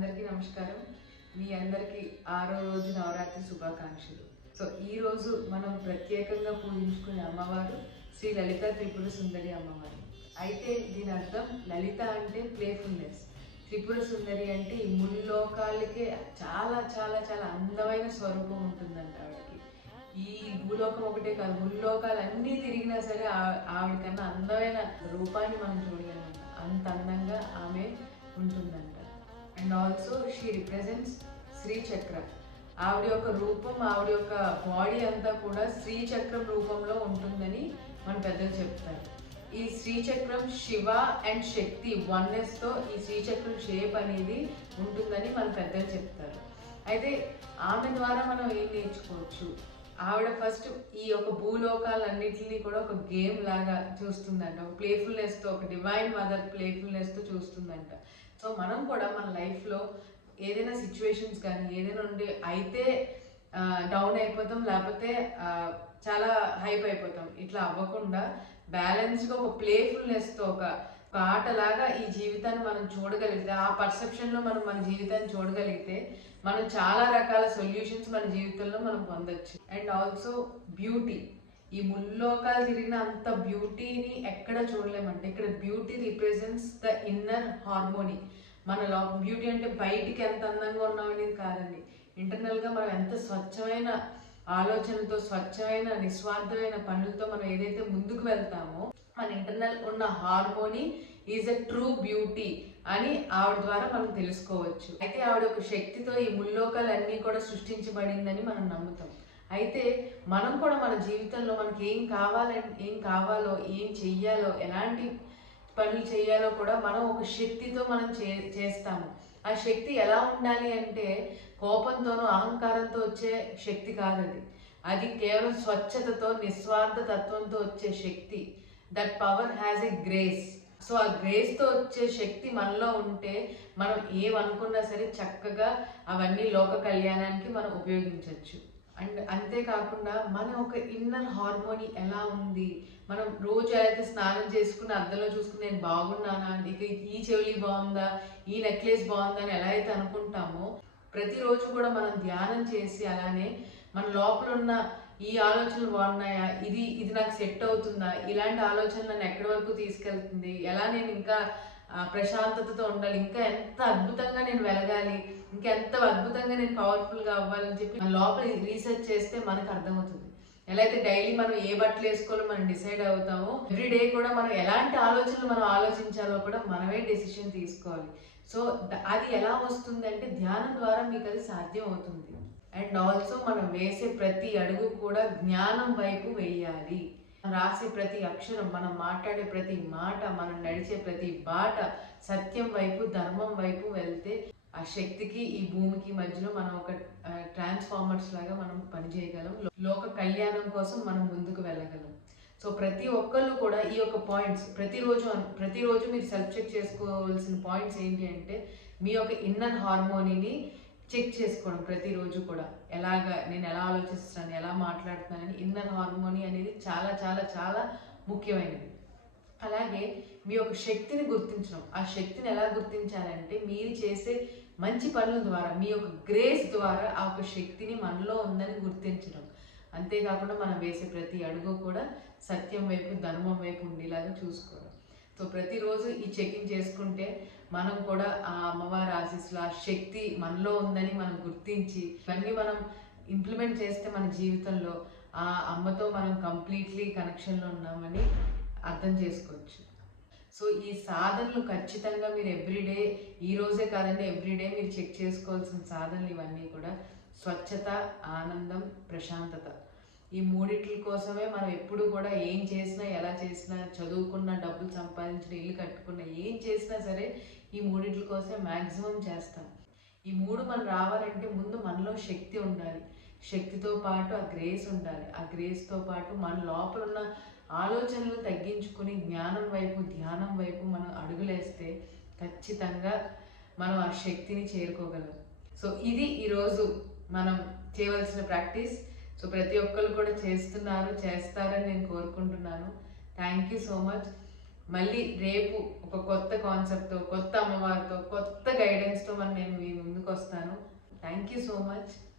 అందరికీ నమస్కారం. మీ అందరికీ 6వ రోజు నవరాత్రి శుభాకాంక్షలు. సో ఈ రోజు మనం ప్రత్యేకంగా పూజించుకునే అమ్మవారు శ్రీ లలిత త్రిపుర సుందరి అమ్మవారు. అయితే దీని అర్థం లలిత అంటే ప్లేఫుల్నెస్, త్రిపుర సుందరి అంటే ఈ ముల్లోకాలకే చాలా చాలా చాలా అందమైన స్వరూపం ఉంటుందంట ఆవిడకి. ఈ భూలోకం ఒకటే కాదు, ముల్లోకాలు అన్నీ తిరిగినా సరే ఆవిడకన్నా అందమైన రూపాన్ని మనం చూడగలమంట. అంత అందంగా ఆమె ఉంటుందంట. అండ్ ఆల్సో షీ రిప్రజెంట్స్ శ్రీచక్ర. ఆవిడ యొక్క రూపం, ఆవిడ యొక్క బాడీ అంతా కూడా శ్రీచక్రం రూపంలో ఉంటుందని మన పెద్దలు చెప్తారు. ఈ శ్రీచక్రం శివ అండ్ శక్తి వన్నెస్తో ఈ శ్రీచక్రం షేప్ అనేది ఉంటుందని మన పెద్దలు చెప్తారు. అయితే ఆమె ద్వారా మనం ఏం నేర్చుకోవచ్చు? ఆవిడ ఫస్ట్ ఈ యొక్క భూలోకాలన్నింటినీ కూడా ఒక గేమ్ లాగా చూస్తుందంట, ఒక ప్లేఫుల్నెస్తో, ఒక డివైన్ మదర్ ప్లేఫుల్నెస్తో చూస్తుందంట. సో మనం కూడా మన లైఫ్లో ఏదైనా సిచ్యువేషన్స్ కానీ ఏదైనా ఉండి అయితే డౌన్ అయిపోతాం, లేకపోతే చాలా హైప్ అయిపోతాం. ఇట్లా అవ్వకుండా బ్యాలెన్స్గా ఒక ప్లేఫుల్నెస్తో ఒక ఆటలాగా ఈ జీవితాన్ని మనం చూడగలిగితే, ఆ పర్సెప్షన్లో మనం మన జీవితాన్ని చూడగలిగితే మనం చాలా రకాల సొల్యూషన్స్ మన జీవితంలో మనం పొందొచ్చు. And also beauty. ఈ ముల్లోకాలు తిరిగిన అంత బ్యూటీని ఎక్కడ చూడలేమంటే, ఇక్కడ beauty represents the inner harmony. మన బ్యూటీ అంటే బయటికి ఎంత అందంగా ఉన్నామనేది కాదండి, ఇంటర్నల్గా మనం ఎంత స్వచ్ఛమైన ఆలోచనతో, స్వచ్ఛమైన నిస్వార్థమైన పనులతో మనం ఏదైతే ముందుకు వెళ్తామో, మన ఇంటర్నల్ ఉన్న harmony is a true beauty అని ఆవిడ ద్వారా మనం తెలుసుకోవచ్చు. అయితే ఆవిడ ఒక శక్తితో ఈ ముల్లోకాలన్నీ కూడా సృష్టించబడిందని మనం నమ్ముతాం. అయితే మనం కూడా మన జీవితంలో మనకి ఏం కావాలో, ఏం చెయ్యాలో, ఎలాంటి పనులు చేయాలో కూడా మనం ఒక శక్తితో మనం చేస్తాము. ఆ శక్తి ఎలా ఉండాలి అంటే కోపంతోనూ అహంకారంతో వచ్చే శక్తి కాదది. అది కేవలం స్వచ్ఛతతో, నిస్వార్థ తత్వంతో వచ్చే శక్తి. That power has a grace. So ఆ గ్రేస్తో వచ్చే శక్తి మనలో ఉంటే మనం ఏమనుకున్నా సరే చక్కగా అవన్నీ లోక కళ్యాణానికి మనం ఉపయోగించవచ్చు. అండ్ అంతేకాకుండా మన ఒక ఇన్నర్ హార్మోనీ ఎలా ఉంది, మనం రోజు అయితే స్నానం చేసుకుని అద్దంలో చూసుకుని నేను బాగున్నానా, ఇక ఈ చెవులి బాగుందా, ఈ నెక్లెస్ బాగుందా అని ఎలా అయితే అనుకుంటామో, ప్రతిరోజు కూడా మనం ధ్యానం చేసి అలానే మన లోపల ఉన్న ఈ ఆలోచనలు బాగున్నాయా, ఇది నాకు సెట్ అవుతుందా, ఇలాంటి ఆలోచనలు నన్ను ఎక్కడి వరకు తీసుకెళ్తుంది, ఎలా నేను ఇంకా ప్రశాంతతతో ఉండాలి, ఇంకా ఎంత అద్భుతంగా నేను వెలగాలి, ఇంకెంత అద్భుతంగా నేను పవర్ఫుల్గా అవ్వాలని చెప్పి మన లోపల రీసెర్చ్ చేస్తే మనకు అర్థమవుతుంది. ఎలా అయితే డైలీ మనం ఏ బట్టలు వేసుకోవాలో మనం డిసైడ్ అవుతామో, ఎవ్రీడే కూడా మనం ఎలాంటి ఆలోచనలు మనం ఆలోచించాలో కూడా మనమే డెసిషన్ తీసుకోవాలి. సో అది ఎలా వస్తుంది అంటే ధ్యానం ద్వారా మీకు అది సాధ్యం అవుతుంది. అండ్ ఆల్సో మనం వేసే ప్రతి అడుగు కూడా జ్ఞానం వైపు వేయాలి. రాసే ప్రతి అక్షరం, మనం మాట్లాడే ప్రతి మాట, మనం నడిచే ప్రతి బాట సత్యం వైపు, ధర్మం వైపు వెళ్తే ఆ శక్తికి ఈ భూమికి మధ్యలో మనం ఒక ట్రాన్స్ఫార్మర్స్ లాగా మనం పనిచేయగలం. లోక కళ్యాణం కోసం మనం ముందుకు వెళ్ళగలం. సో ప్రతి ఒక్కళ్ళు కూడా ఈ యొక్క పాయింట్స్ ప్రతిరోజు మీరు సెల్ఫ్ చెక్ చేసుకోవాల్సిన పాయింట్స్ ఏంటి అంటే, మీ యొక్క ఇన్నర్ హార్మోనీని చెక్ చేసుకోవడం. ప్రతిరోజు కూడా నేను ఎలా ఆలోచిస్తున్నాను, ఎలా మాట్లాడుతున్నానని ఇన్నర్ హార్మోనీ అనేది చాలా చాలా చాలా ముఖ్యమైనది. అలాగే మీ యొక్క శక్తిని గుర్తించడం. ఆ శక్తిని ఎలా గుర్తించాలంటే, మీరు చేసే మంచి పనుల ద్వారా, మీ యొక్క గ్రేస్ ద్వారా ఆ యొక్క శక్తిని మనలో ఉందని గుర్తించడం. అంతేకాకుండా మనం వేసే ప్రతి అడుగు కూడా సత్యం వైపు, ధర్మం వైపు ఉండేలాగా చూసుకోవడం. సో ప్రతిరోజు ఈ చెకింగ్ చేసుకుంటే మనం కూడా ఆ అమ్మవారి ఆశీస్సులు, ఆ శక్తి మనలో ఉందని మనం గుర్తించి ఇవన్నీ మనం ఇంప్లిమెంట్ చేస్తే మన జీవితంలో ఆ అమ్మతో మనం కంప్లీట్లీ కనెక్షన్లో ఉన్నామని అర్థం చేసుకోవచ్చు. సో ఈ సాధనలు ఖచ్చితంగా మీరు ఎవ్రీడే, ఈ రోజే కాదండి, ఎవ్రీడే మీరు చెక్ చేసుకోవాల్సిన సాధనలు ఇవన్నీ కూడా స్వచ్ఛత, ఆనందం, ప్రశాంతత. ఈ మూడిట్ల కోసమే మనం ఎప్పుడు కూడా ఏం చేసినా, ఎలా చేసినా, చదువుకున్న, డబ్బులు సంపాదించిన, ఇల్లు కట్టుకున్న, ఏం చేసినా సరే ఈ మూడిట్ల కోసమే మ్యాక్సిమం చేస్తాం. ఈ మూడు మనం రావాలంటే ముందు మనలో శక్తి ఉండాలి, శక్తితో పాటు ఆ గ్రేస్ ఉండాలి, ఆ గ్రేస్తో పాటు మన లోపల ఉన్న ఆలోచనలు తగ్గించుకుని జ్ఞానం వైపు, ధ్యానం వైపు మనం అడుగులేస్తే ఖచ్చితంగా మనం ఆ శక్తిని చేరుకోగలం. సో ఇది ఈరోజు మనం చేయవలసిన ప్రాక్టీస్. సో ప్రతి ఒక్కరు కూడా చేస్తారని నేను కోరుకుంటున్నాను. Thank you so much. మళ్ళీ రేపు ఒక కొత్త కాన్సెప్ట్తో, కొత్త అమ్మవారితో, కొత్త గైడెన్స్తో నేను మీ ముందుకు వస్తాను. Thank you so much.